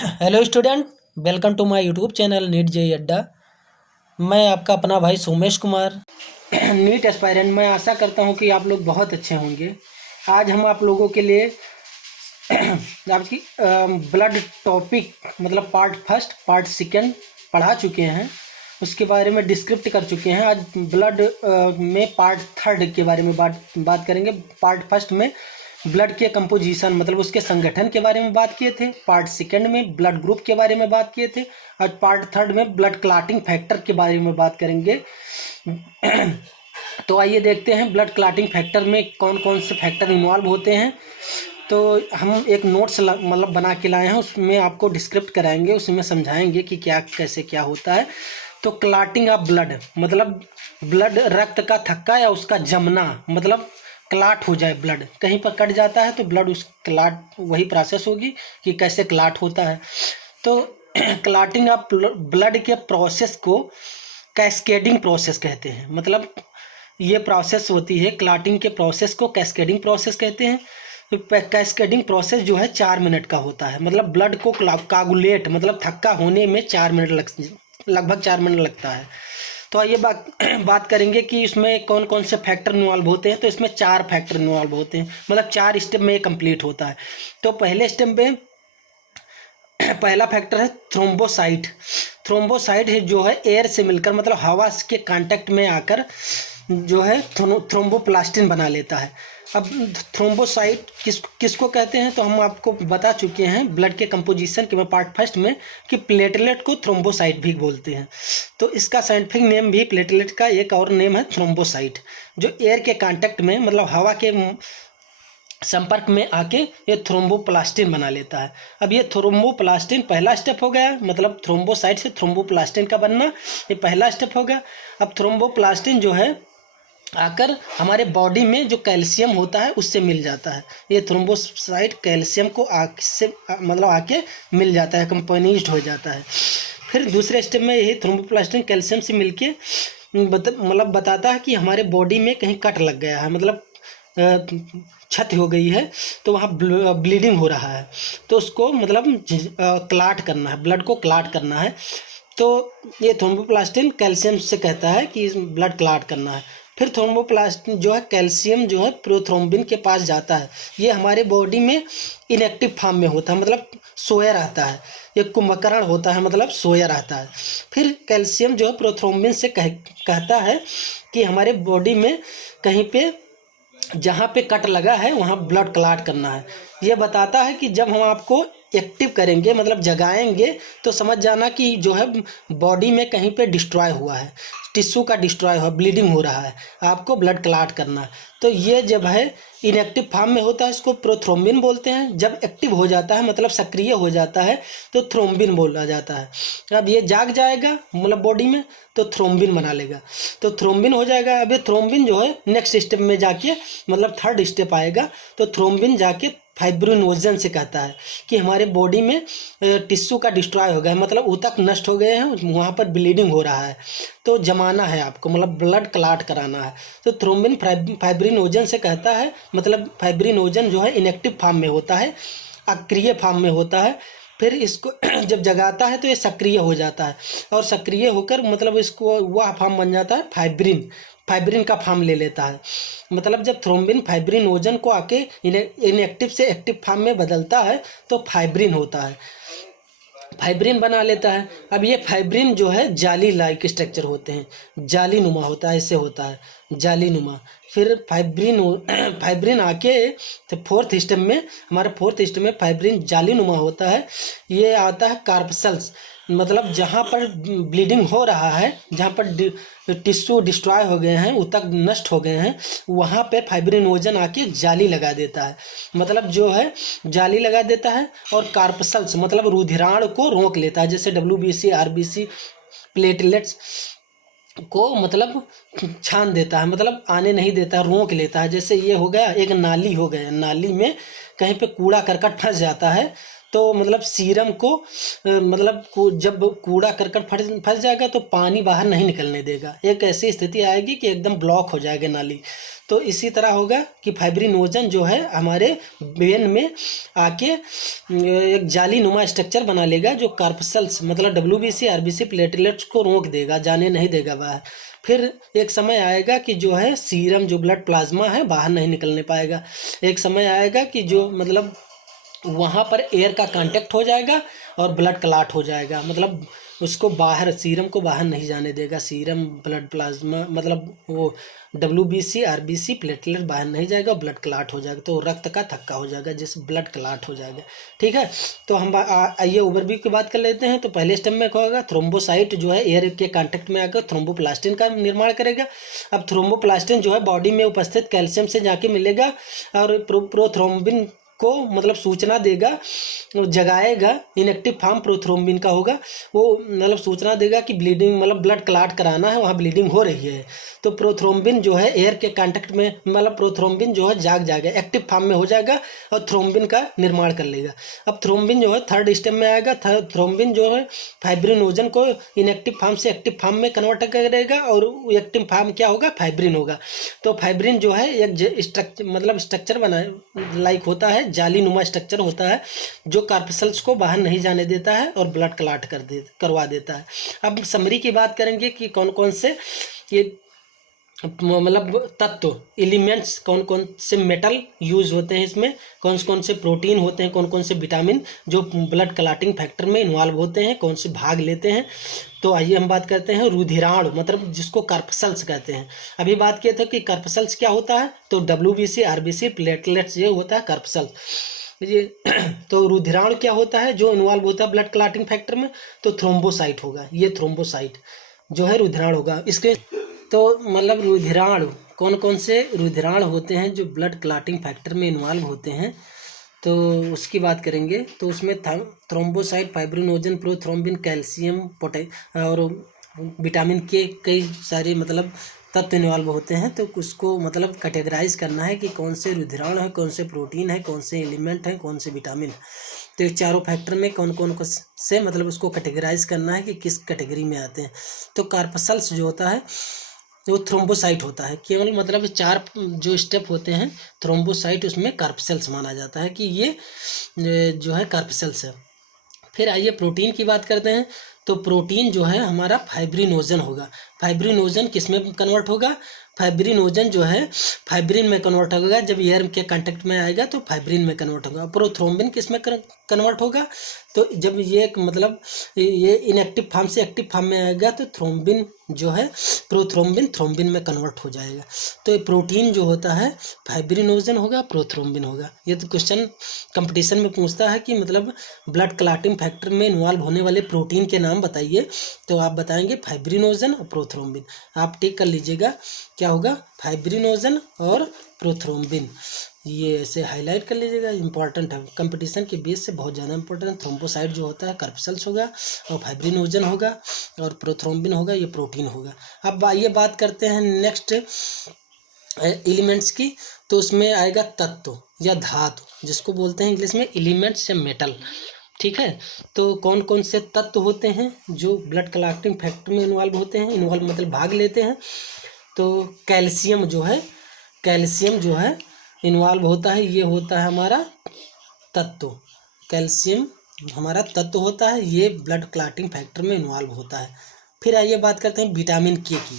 Hello student, welcome to my YouTube channel NEET JEE Adda. मैं आपका अपना भाई सोमेश कुमार, नीट एस्पायरेंट। मैं आशा करता हूं कि आप लोग बहुत अच्छे होंगे। आज हम आप लोगों के लिए आपकी ब्लड टॉपिक मतलब पार्ट फर्स्ट पार्ट सेकंड पढ़ा चुके हैं, उसके बारे में डिस्क्रिप्ट कर चुके हैं। आज ब्लड में पार्ट थर्ड के बारे में बात करेंगे। पार्ट फर्स्ट में ब्लड के कंपोजिशन मतलब उसके संगठन के बारे में बात किए थे। पार्ट सेकंड में ब्लड ग्रुप के बारे में बात किए थे। और पार्ट थर्ड में ब्लड क्लॉटिंग फैक्टर के बारे में बात करेंगे। तो आइए देखते हैं ब्लड क्लॉटिंग फैक्टर में कौन कौन से फैक्टर इन्वॉल्व होते हैं। तो हम एक नोट्स मतलब बना के लाए हैं, उसमें आपको डिस्क्रिप्ट कराएंगे, उसमें समझाएंगे कि क्या कैसे क्या होता है। तो क्लॉटिंग ऑफ ब्लड मतलब ब्लड रक्त का थक्का या उसका जमना, मतलब क्लॉट हो जाए। ब्लड कहीं पर कट जाता है तो ब्लड उस क्लॉट वही प्रोसेस होगी कि कैसे क्लॉट होता है। तो क्लॉटिंग ऑफ ब्लड के प्रोसेस को कैस्केडिंग प्रोसेस कहते हैं। मतलब ये प्रोसेस होती है, क्लॉटिंग के प्रोसेस को कैस्केडिंग प्रोसेस कहते हैं। तो कैस्केडिंग प्रोसेस जो है 4 मिनट का होता है। मतलब ब्लड को कागुलेट मतलब थक्का होने में लगभग 4 मिनट लगता है। तो आइए बात करेंगे कि इसमें कौन कौन से फैक्टर इन्वॉल्व होते हैं। तो इसमें 4 फैक्टर इन्वॉल्व होते हैं, मतलब 4 स्टेप में ये कंप्लीट होता है। तो पहले स्टेप में पहला फैक्टर है थ्रोम्बोसाइट। थ्रोम्बोसाइट है जो है एयर से मिलकर मतलब हवा के कांटेक्ट में आकर जो है थ्रोम्बोप्लास्टिन बना लेता है। अब थ्रोम्बोसाइट किसको कहते हैं तो हम आपको बता चुके हैं ब्लड के कंपोजिशन के में पार्ट फर्स्ट में कि प्लेटलेट को थ्रोम्बोसाइट भी बोलते हैं। तो इसका साइंटिफिक नेम भी प्लेटलेट का एक और नेम है थ्रोम्बोसाइट, जो एयर के कांटेक्ट में मतलब हवा के संपर्क में आके ये थ्रोम्बोप्लास्टिन बना लेता है। अब ये थ्रोम्बोप्लास्टिन पहला स्टेप हो गया, मतलब थ्रोम्बोसाइट से थ्रोम्बोप्लास्टिन का बनना ये पहला स्टेप हो गया। अब थ्रोम्बोप्लास्टिन जो है आकर हमारे बॉडी में जो कैल्शियम होता है उससे मिल जाता है। ये थ्रोम्बोसाइट कैल्शियम को मतलब आके मिल जाता है, कंपोनेज्ड हो जाता है। फिर दूसरे स्टेप में यही थ्रोम्बोप्लास्टिन कैल्शियम से मिलके मतलब बताता है कि हमारे बॉडी में कहीं कट लग गया है, मतलब क्षति हो गई है, तो वहाँ ब्लीडिंग हो रहा है, तो उसको मतलब क्लॉट करना है, ब्लड को क्लॉट करना है। तो ये थ्रोम्बोप्लास्टिन कैल्शियम से कहता है कि ब्लड क्लॉट करना है। फिर थ्रोम्बोप्लास्टिन जो है कैल्शियम जो है प्रोथ्रोम्बिन के पास जाता है। ये हमारे बॉडी में इनएक्टिव फॉर्म में होता है, मतलब सोया रहता है। ये कुंभकर्ण होता है, मतलब सोया रहता है। फिर कैल्शियम जो है प्रोथ्रोम्बिन से कहता है कि हमारे बॉडी में कहीं पे जहाँ पे कट लगा है वहाँ ब्लड क्लॉट करना है। ये बताता है कि जब हम आपको एक्टिव करेंगे मतलब जगाएंगे तो समझ जाना कि जो है बॉडी में कहीं पे डिस्ट्रॉय हुआ है, टिश्यू का डिस्ट्रॉय हुआ, ब्लीडिंग हो रहा है, आपको ब्लड क्लॉट करना है। तो ये जब है इनएक्टिव फॉर्म में होता है इसको प्रोथ्रोम्बिन बोलते हैं। जब एक्टिव हो जाता है मतलब सक्रिय हो जाता है तो थ्रोम्बिन बोला जाता है। अब ये जाग जाएगा मतलब बॉडी में तो थ्रोम्बिन बना लेगा, तो थ्रोम्बिन हो जाएगा। अब ये थ्रोम्बिन जो है नेक्स्ट स्टेप में जाके मतलब थर्ड स्टेप आएगा, तो थ्रोम्बिन जाके फाइब्रिनोजन से कहता है कि हमारे बॉडी में टिश्यू का डिस्ट्रॉय हो गया है, मतलब ऊतक नष्ट हो गए हैं, वहाँ पर ब्लीडिंग हो रहा है, तो जमाना है आपको, मतलब ब्लड क्लॉट कराना है। तो थ्रोम्बिन फाइब्रिनोजन से कहता है, मतलब फाइब्रिनोजन जो है इनएक्टिव फॉर्म में होता है, अक्रिय फॉर्म में होता है। फिर इसको जब जगाता है तो ये सक्रिय हो जाता है, और सक्रिय होकर मतलब इसको वह फॉर्म बन जाता है फाइब्रिन का फॉर्म ले लेता है। मतलब जब थ्रोम्बिन फाइब्रिनोजन को आके इनएक्टिव से एक्टिव फॉर्म में बदलता है तो फाइब्रिन होता है, फाइब्रिन बना लेता है। अब ये फाइब्रिन जो है जाली लाइक स्ट्रक्चर होते हैं, जाली नुमा होता है, ऐसे होता है जाली नुमा। फिर फाइब्रिन आके तो फोर्थ स्टेप में हमारा फोर्थ स्टेप में फाइब्रिन जाली नुमा होता है। ये आता है कार्पसल्स, मतलब जहाँ पर ब्लीडिंग हो रहा है, जहाँ पर टिश्यू डिस्ट्रॉय हो गए हैं, ऊतक नष्ट हो गए हैं, वहाँ पे फाइब्रिनोजन आके जाली लगा देता है, मतलब जो है जाली लगा देता है। और कार्पसल्स मतलब रुधिराण को रोक लेता है, जैसे WBC RBC प्लेटलेट्स को मतलब छान देता है, मतलब आने नहीं देता, रोक लेता है। जैसे ये हो गया एक नाली हो गया, नाली में कहीं पे कूड़ा करकट फंस जाता है तो मतलब सीरम को मतलब जब कूड़ा करकट फंस जाएगा तो पानी बाहर नहीं निकलने देगा, एक ऐसी स्थिति आएगी कि एकदम ब्लॉक हो जाएगा नाली। तो इसी तरह होगा कि फाइब्रिनोजन जो है हमारे वेन में आके एक जाली नुमा स्ट्रक्चर बना लेगा, जो कार्पसल्स मतलब WBC RBC प्लेटलेट्स को रोक देगा, जाने नहीं देगा बाहर। फिर एक समय आएगा कि जो है सीरम जो ब्लड प्लाज्मा है बाहर नहीं निकलने पाएगा। एक समय आएगा कि जो मतलब वहाँ पर एयर का कांटेक्ट हो जाएगा और ब्लड क्लाट हो जाएगा, मतलब उसको बाहर, सीरम को बाहर नहीं जाने देगा। सीरम ब्लड प्लाज्मा मतलब वो WBC RBC प्लेटलेट बाहर नहीं जाएगा, ब्लड क्लाट हो जाएगा, तो रक्त का थक्का हो जाएगा जिससे ब्लड क्लाट हो जाएगा। ठीक है, तो हम आइए ओवरव्यू की बात कर लेते हैं। तो पहले स्टेप में क्या होगा, थ्रोम्बोसाइट जो है एयर के कांटेक्ट में आकर थ्रोम्बोप्लास्टिन का निर्माण करेगा। अब थ्रोम्बोप्लास्टिन जो है बॉडी में उपस्थित कैल्शियम से जाके मिलेगा और प्रोथ्रोम्बिन को मतलब सूचना देगा, जगाएगा। इनएक्टिव फॉर्म प्रोथ्रोम्बिन का होगा, वो मतलब सूचना देगा कि ब्लीडिंग मतलब ब्लड क्लाट कराना है, वहाँ ब्लीडिंग हो रही है। तो प्रोथ्रोम्बिन जो है एयर के कांटेक्ट में मतलब प्रोथ्रोम्बिन जो है जाग जाएगा, एक्टिव फॉर्म में हो जाएगा और थ्रोम्बिन का निर्माण कर लेगा। अब थ्रोम्बिन जो है थर्ड स्टेप में आएगा। थ्रोम्बिन जो है फाइब्रिनोजन को इनएक्टिव फॉर्म से एक्टिव फॉर्म में कन्वर्ट करेगा और एक्टिव फॉर्म क्या होगा, फाइब्रिन होगा। तो फाइब्रिन जो है एक स्ट्रक्चर बना लाइक होता है, जाली नुमा स्ट्रक्चर होता है जो कार्पसल्स को बाहर नहीं जाने देता है और ब्लड क्लाट करवा देता है। अब समरी की बात करेंगे कि कौन कौन से ये मतलब तत्व एलिमेंट्स, कौन कौन से मेटल यूज होते हैं इसमें, कौन कौन से प्रोटीन होते हैं, कौन कौन से विटामिन जो ब्लड क्लाटिंग फैक्टर में इन्वॉल्व होते हैं, कौन से भाग लेते हैं। तो आइए हम बात करते हैं रुधिराणु, मतलब जिसको कार्पसल्स कहते हैं। अभी बात किए थे कि कार्पसल्स क्या होता है, तो WBC RBC प्लेटलेट्स ये होता है कार्पसल्स ये। तो रुधिराणु क्या होता है जो इन्वॉल्व होता है ब्लड क्लाटिंग फैक्टर में, तो थ्रोम्बोसाइट होगा, ये थ्रोम्बोसाइट जो है रुधिराणु होगा। इसके तो मतलब रुधिराणु, कौन कौन से रुधिराणु होते हैं जो ब्लड क्लाटिंग फैक्टर में इन्वॉल्व होते हैं, तो उसकी बात करेंगे। तो उसमें थ्रोम्बोसाइट, फाइब्रिनोजन, प्रोथ्रोम्बिन, कैल्शियम, और विटामिन के कई सारे मतलब तत्व इन्वॉल्व होते हैं। तो उसको मतलब कैटेगराइज करना है कि कौन से रुधिराणु है, कौन से प्रोटीन है, कौन से एलिमेंट है, कौन से विटामिन। तो ये चारों फैक्टर में कौन कौन से मतलब उसको कैटेगराइज करना है कि किस कैटेगरी में आते हैं। तो कार्पसल्स जो होता है वो थ्रोम्बोसाइट होता है, केवल मतलब 4 जो स्टेप होते हैं थ्रोम्बोसाइट, उसमें कार्पसल्स माना जाता है कि ये जो है कार्पसल्स है। फिर आइए प्रोटीन की बात करते हैं। तो प्रोटीन जो है हमारा फाइब्रिनोजन होगा। फाइब्रिनोजन किस में कन्वर्ट होगा, फाइब्रिनोजन जो है फाइब्रिन में कन्वर्ट होगा, जब एयर के कांटेक्ट में आएगा तो फाइब्रिन में कन्वर्ट होगा। प्रोथ्रोम्बिन किस में कन्वर्ट होगा, तो जब ये मतलब ये इनएक्टिव फॉर्म से एक्टिव फॉर्म में आएगा तो थ्रोम्बिन जो है प्रोथ्रोम्बिन थ्रोम्बिन में कन्वर्ट हो जाएगा। तो ये प्रोटीन जो होता है फाइब्रिनोजन होगा, प्रोथ्रोम्बिन होगा। ये तो क्वेश्चन कंपटीशन में पूछता है कि मतलब ब्लड क्लाटिंग फैक्टर में इन्वॉल्व होने वाले प्रोटीन के नाम बताइए, तो आप बताएंगे फाइब्रिनोजन और प्रोथ्रोम्बिन। आप टिक कर लीजिएगा क्या होगा, फाइब्रिनोजन और प्रोथ्रोम्बिन, ये ऐसे हाईलाइट कर लीजिएगा, इंपॉर्टेंट है कंपटीशन के बेस से बहुत ज़्यादा इंपॉर्टेंट। थ्रोम्बोसाइट जो होता है कार्पसल्स होगा और फाइब्रिनोजन होगा और प्रोथ्रोम्बिन होगा, ये प्रोटीन होगा। अब आइए बात करते हैं नेक्स्ट एलिमेंट्स की। तो उसमें आएगा तत्व या धातु, जिसको बोलते हैं इंग्लिश में एलिमेंट्स या मेटल। ठीक है, तो कौन कौन से तत्व होते हैं जो ब्लड क्लॉटिंग फैक्टर में इन्वॉल्व होते हैं, इन्वॉल्व मतलब भाग लेते हैं। तो कैल्शियम जो है इन्वॉल्व होता है, ये होता है हमारा तत्व। कैल्शियम हमारा तत्व होता है, ये ब्लड क्लॉटिंग फैक्टर में इन्वॉल्व होता है। फिर आइए बात करते हैं विटामिन के की।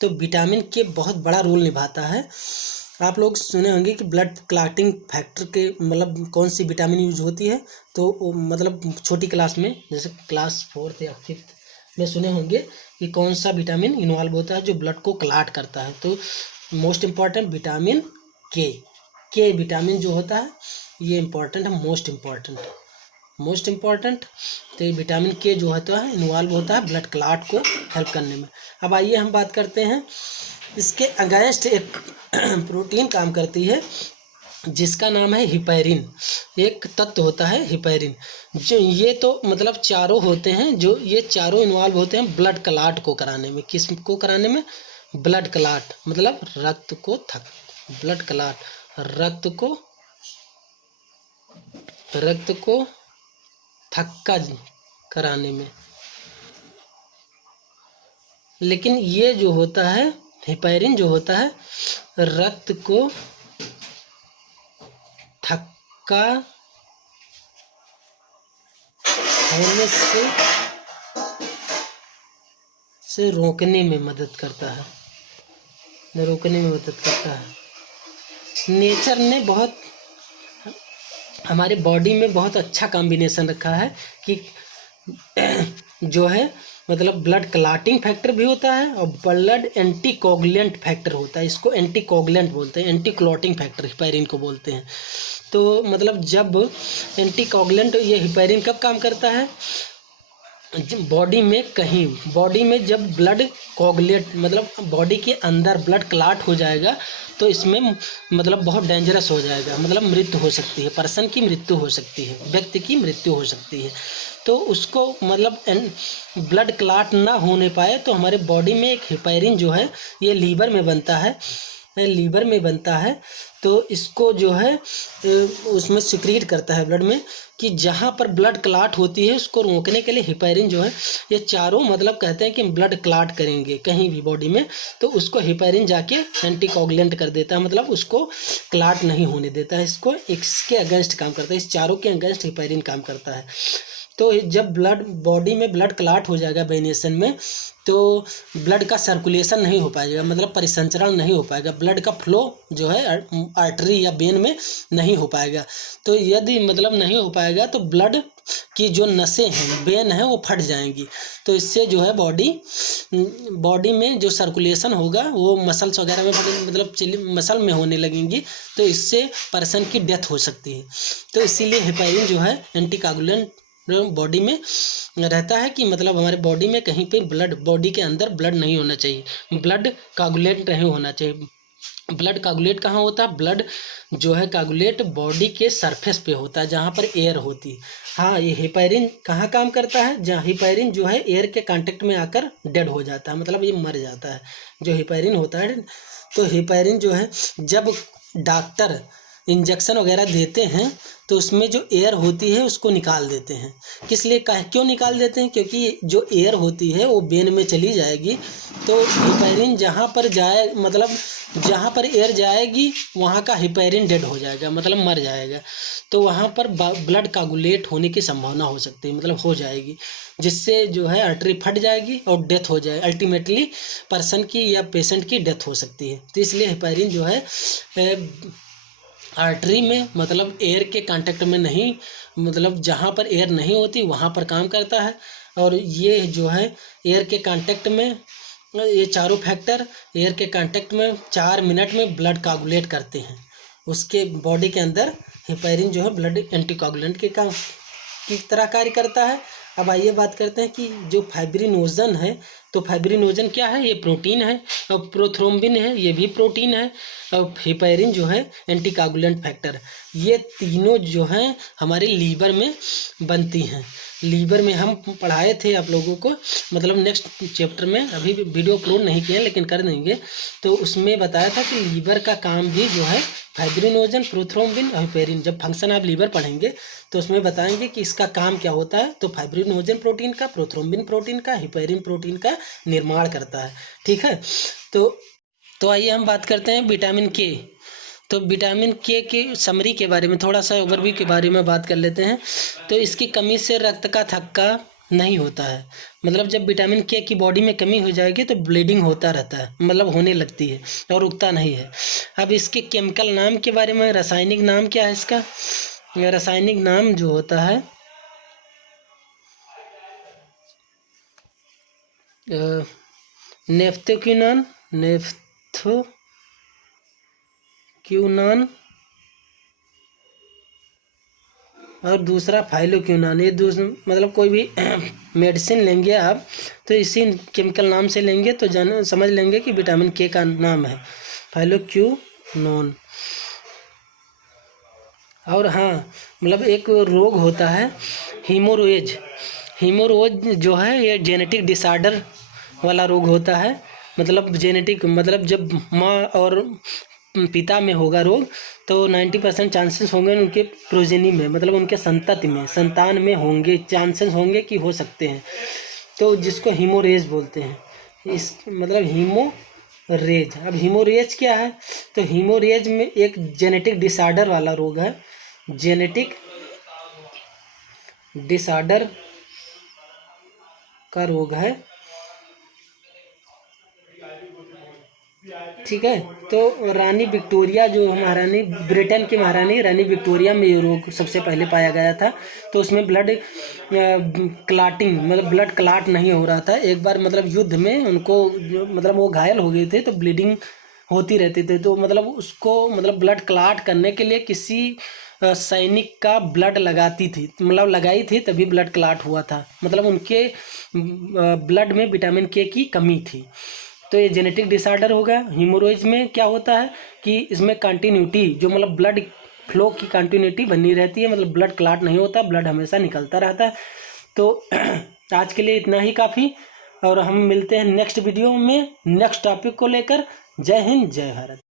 तो विटामिन के बहुत बड़ा रोल निभाता है। आप लोग सुने होंगे कि ब्लड क्लॉटिंग फैक्टर के मतलब कौन सी विटामिन यूज होती है, तो मतलब छोटी क्लास में जैसे क्लास 4th या 5th में सुने होंगे कि कौन सा विटामिन इन्वॉल्व होता है जो ब्लड को क्लॉट करता है। तो मोस्ट इम्पॉर्टेंट विटामिन के विटामिन जो होता है ये इम्पॉर्टेंट है, मोस्ट इम्पॉर्टेंट। तो ये विटामिन के जो होता है इन्वॉल्व होता है ब्लड क्लॉट को हेल्प करने में। अब आइए हम बात करते हैं इसके अगेंस्ट एक प्रोटीन काम करती है जिसका नाम है हिपैरिन। एक तत्व होता है हिपैरिन, जो ये तो मतलब चारों होते हैं, जो ये चारों इन्वॉल्व होते हैं ब्लड क्लॉट को कराने में। किस को कराने में, ब्लड क्लॉट मतलब रक्त को ब्लड क्लॉट रक्त को थक्का कराने में। लेकिन ये जो होता है हेपैरिन जो होता है रक्त को थक्का होने से रोकने में मदद करता है, नेचर ने बहुत हमारे बॉडी में बहुत अच्छा कॉम्बिनेशन रखा है कि जो है मतलब ब्लड क्लॉटिंग फैक्टर भी होता है और ब्लड एंटीकोगुलेंट फैक्टर होता है। इसको एंटीकोगुलेंट बोलते हैं, एंटी क्लॉटिंग फैक्टर हिपैरिन को बोलते हैं। तो मतलब जब एंटीकोगुलेंट ये हिपैरिन कब काम करता है, बॉडी में जब ब्लड कोगुलेट मतलब बॉडी के अंदर ब्लड क्लॉट हो जाएगा तो इसमें मतलब बहुत डेंजरस हो जाएगा, मतलब मृत्यु हो सकती है, पर्सन की मृत्यु हो सकती है, व्यक्ति की मृत्यु हो सकती है। तो उसको मतलब ब्लड क्लॉट ना होने पाए तो हमारे बॉडी में एक हिपैरिन जो है ये लीवर में बनता है। तो इसको जो है उसमें सिक्रीट करता है ब्लड में कि जहाँ पर ब्लड क्लॉट होती है उसको रोकने के लिए हिपैरिन जो है ये चारों मतलब कहते हैं कि ब्लड क्लॉट करेंगे कहीं भी बॉडी में तो उसको हिपैरिन जाके एंटीकोगुलेंट कर देता है, मतलब उसको क्लॉट नहीं होने देता है। इसको इसके अगेंस्ट काम करता है, इस चारों के अगेंस्ट हिपैरिन काम करता है। तो जब बॉडी में ब्लड क्लॉट हो जाएगा वेनेशन में तो ब्लड का सर्कुलेशन नहीं हो पाएगा, मतलब परिसंचरण नहीं हो पाएगा, ब्लड का फ्लो जो है आर्टरी या वेन में नहीं हो पाएगा। तो यदि मतलब नहीं हो पाएगा तो ब्लड की जो नसें हैं वेन है वो फट जाएंगी। तो इससे जो है बॉडी में जो सर्कुलेशन होगा वो मसल्स वगैरह में मतलब मसल में होने लगेंगी, तो इससे पर्सन की डेथ हो सकती है। तो इसीलिए हेपैरिन जो है एंटीकोगुलेंट बॉडी में रहता है कि मतलब हमारे बॉडी में कहीं पे बॉडी के अंदर ब्लड नहीं होना चाहिए, ब्लड कोगुलेट नहीं होना चाहिए। ब्लड कोगुलेट कहाँ होता है, ब्लड जो है कोगुलेट बॉडी के सरफेस पे होता है जहाँ पर एयर होती है। हाँ, ये हेपैरिन कहाँ काम करता है, जहाँ हेपैरिन जो है एयर के कांटेक्ट में आकर डेड हो जाता है, मतलब ये मर जाता है जो हेपैरिन होता है। तो हेपैरिन जो है जब डॉक्टर इंजेक्शन वगैरह देते हैं तो उसमें जो एयर होती है उसको निकाल देते हैं। किस लिए क्यों निकाल देते हैं, क्योंकि जो एयर होती है वो वेन में चली जाएगी तो हिपैरिन जहाँ पर जाए मतलब जहाँ पर एयर जाएगी वहाँ का हिपैरिन डेड हो जाएगा, मतलब मर जाएगा। तो वहाँ पर ब्लड कोगुलेट होने की संभावना हो सकती है, मतलब हो जाएगी, जिससे जो है आर्टरी फट जाएगी और डेथ हो जाए, अल्टीमेटली पर्सन की या पेशेंट की डेथ हो सकती है। तो इसलिए हिपैरिन जो है आर्टरी में मतलब एयर के कांटेक्ट में नहीं, मतलब जहाँ पर एयर नहीं होती वहाँ पर काम करता है। और ये जो है एयर के कांटेक्ट में ये चारों फैक्टर एयर के कांटेक्ट में 4 मिनट में ब्लड कोगुलेट करते हैं। उसके बॉडी के अंदर हेपैरिन जो है ब्लड एंटीकोगुलेंट के काम की तरह कार्य करता है। अब आइए बात करते हैं कि जो फाइब्रिनोजन है, तो फाइब्रिनोजन क्या है, ये प्रोटीन है, और प्रोथ्रोम्बिन है, ये भी प्रोटीन है, और हेपैरिन जो है एंटीकोगुलेंट फैक्टर। ये तीनों जो हैं हमारे लीवर में बनती हैं। लीवर में हम पढ़ाए थे आप लोगों को, मतलब नेक्स्ट चैप्टर में, अभी भी वीडियो अपलोड नहीं किया लेकिन कर देंगे, तो उसमें बताया था कि लीवर का काम भी जो है फाइब्रिनोजन, प्रोथ्रोम्बिन और हेपैरिन। जब फंक्शन आप लीवर पढ़ेंगे तो उसमें बताएंगे कि इसका काम क्या होता है। तो फाइब्रिनोजन प्रोटीन का, प्रोथ्रोम्बिन प्रोटीन का, हेपैरिन प्रोटीन का निर्माण करता है। ठीक है, तो आइए हम बात करते हैं विटामिन के। तो विटामिन के समरी के बारे में, थोड़ा सा ओवरव्यू के बारे में बात कर लेते हैं। तो इसकी कमी से रक्त का थक्का नहीं होता है, मतलब जब विटामिन के की बॉडी में कमी हो जाएगी तो ब्लीडिंग होता रहता है, मतलब होने लगती है और रुकता नहीं है। अब इसके केमिकल नाम के बारे में, रासायनिक नाम क्या है इसका, रासायनिक नाम जो होता है नेफ्थोक्विनोन और दूसरा फाइलोक्विनोन। ये मतलब कोई भी मेडिसिन लेंगे आप तो इसी केमिकल नाम से लेंगे तो समझ लेंगे कि विटामिन के का नाम है फाइलोक्विनोन। और हाँ, मतलब एक रोग होता है हीमोरोइज जो है ये जेनेटिक डिसऑर्डर वाला रोग होता है। मतलब जेनेटिक, मतलब जब माँ और पिता में होगा रोग तो 90% चांसेस होंगे उनके प्रोजेनी में, मतलब उनके संतति में, संतान में होंगे, चांसेस होंगे कि हो सकते हैं। तो जिसको हीमोरेज बोलते हैं, इस मतलब हीमोरेज। अब हीमोरेज क्या है? तो हीमोरेज में एक जेनेटिक डिसऑर्डर वाला रोग है, जेनेटिक डिसऑर्डर का रोग है, ठीक है। तो रानी विक्टोरिया जो महारानी, ब्रिटेन की महारानी रानी विक्टोरिया में ये रोग सबसे पहले पाया गया था। तो उसमें ब्लड क्लाटिंग, मतलब ब्लड क्लाट नहीं हो रहा था। एक बार मतलब युद्ध में उनको मतलब वो घायल हो गए थे तो ब्लीडिंग होती रहती थी, तो मतलब उसको मतलब ब्लड क्लाट करने के लिए किसी सैनिक का ब्लड लगाती थी, मतलब लगाई थी तभी ब्लड क्लाट हुआ था, मतलब उनके ब्लड में विटामिन के की कमी थी। तो ये जेनेटिक डिसऑर्डर होगा। हीमोरेज में क्या होता है कि इसमें कंटिन्यूटी, जो मतलब ब्लड फ्लो की कंटिन्यूटी बनी रहती है, मतलब ब्लड क्लाट नहीं होता, ब्लड हमेशा निकलता रहता है। तो आज के लिए इतना ही काफ़ी, और हम मिलते हैं नेक्स्ट वीडियो में नेक्स्ट टॉपिक को लेकर। जय हिंद, जय भारत।